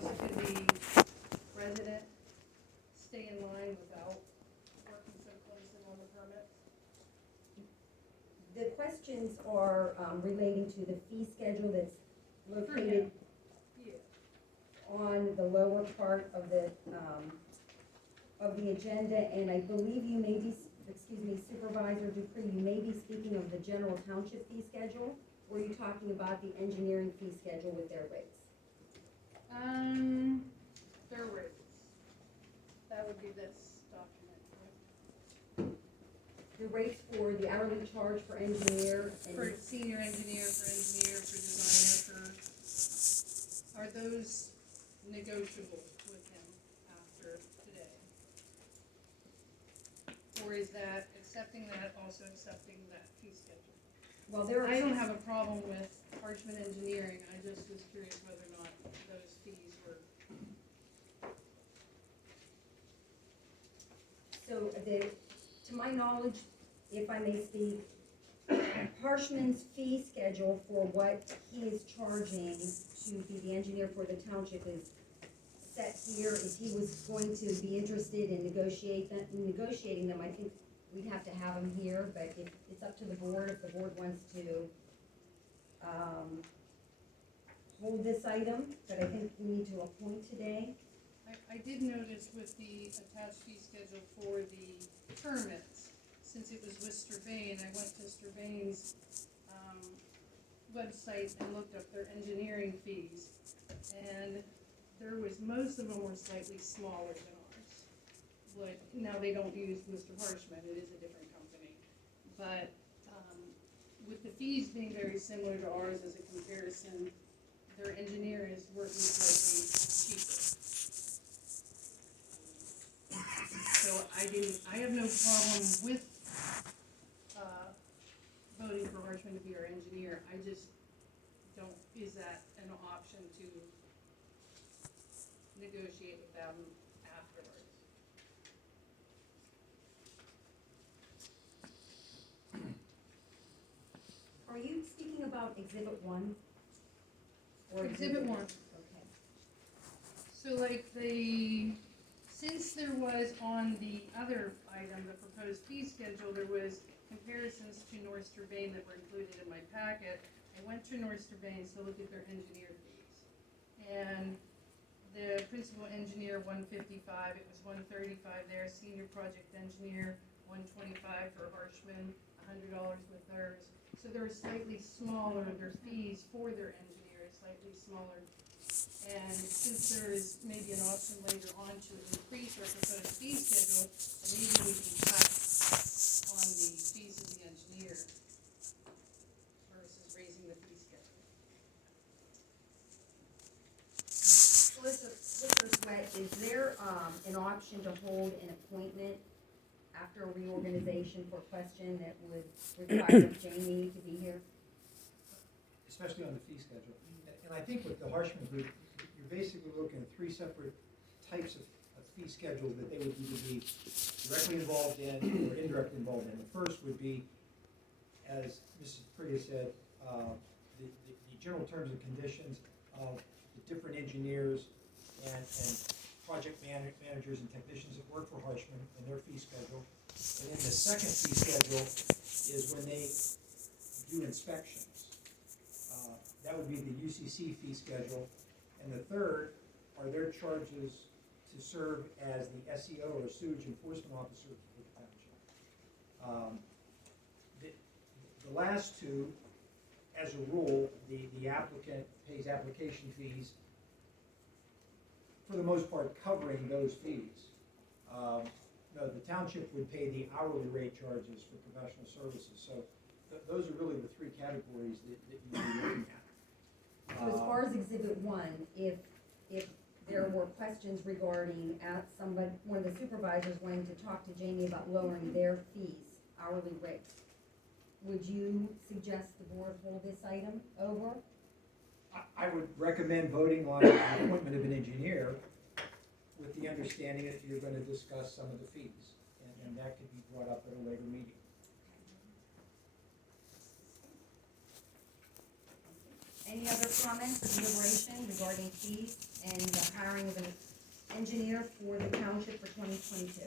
So could the resident stay in line without working so closely on the permits? The questions are relating to the fee schedule that's located Yeah. on the lower part of the agenda, and I believe you may be, excuse me, Supervisor Dupree, you may be speaking of the general township fee schedule, or are you talking about the engineering fee schedule with their rates? Their rates. That would be this document, right? The rates for the hourly charge for engineer For and senior engineer, for designer, are those negotiable with him after today? Or is that, accepting that, also accepting that fee schedule? well, there are. I don't have a problem with Harshman Engineering, I just was curious whether or not those fees were. So to my knowledge, if I may speak, Harshman's fee schedule for what he is charging to be the engineer for the township is set here. If he was going to be interested in negotiating them, I think we'd have to have him here, but if it's up to the board, if the board wants to hold this item, but I think we need to appoint today. I did notice with the attached fee schedule for the permits, since it was with Sturvane, I went to Sturvane's website and looked up their engineering fees, and most of them were slightly smaller than ours. Like, now they don't use Mr. Harshman, it is a different company, but with the fees being very similar to ours as a comparison, their engineer is working slightly cheaper. So I have no problem with, voting for Harshman to be our engineer, I just don't, is that an option to negotiate with them afterwards? Are you speaking about Exhibit 1? Or Exhibit 1. Okay. So like since there was on the other item, the proposed fee schedule, there was comparisons to North Sturvane that were included in my packet. I went to North Sturvane to look at their engineer fees. And the principal engineer, 155, it was 135 there, senior project engineer, 125 for Harshman, $100 with theirs. So they were slightly smaller, their fees for their engineer is slightly smaller. And since there is maybe an option later on to increase our proposed fee schedule, maybe we can cut on the fees of the engineer versus raising the fee schedule. Solicitor Sweat, is there an option to hold an appointment after a reorganization for a question that would require Jamie to be here? Especially on the fee schedule. And I think with the Harshman Group, you're basically looking at three separate types of fee schedules that they would either be directly involved in or indirectly involved in. The first would be, as Mrs. Priya said, the general terms and conditions of the different engineers and project managers and technicians that work for Harshman and their fee schedule. And then the second fee schedule is when they do inspections. That would be the UCC fee schedule. And the third are their charges to serve as the SEO or sewage enforcement officer for the township. The last two, as a rule, the applicant pays application fees, for the most part covering those fees. No, the township would pay the hourly rate charges for professional services. So those are really the three categories that you would be looking at. So as far as Exhibit 1, if there were questions regarding one of the supervisors wanting to talk to Jamie about lowering their fees, hourly rates, would you suggest the board hold this item over? I would recommend voting on the appointment of an engineer with the understanding that you're going to discuss some of the fees, and that could be brought up at a later meeting. Any other comments or deliberation regarding fees and hiring of an engineer for the township for 2022.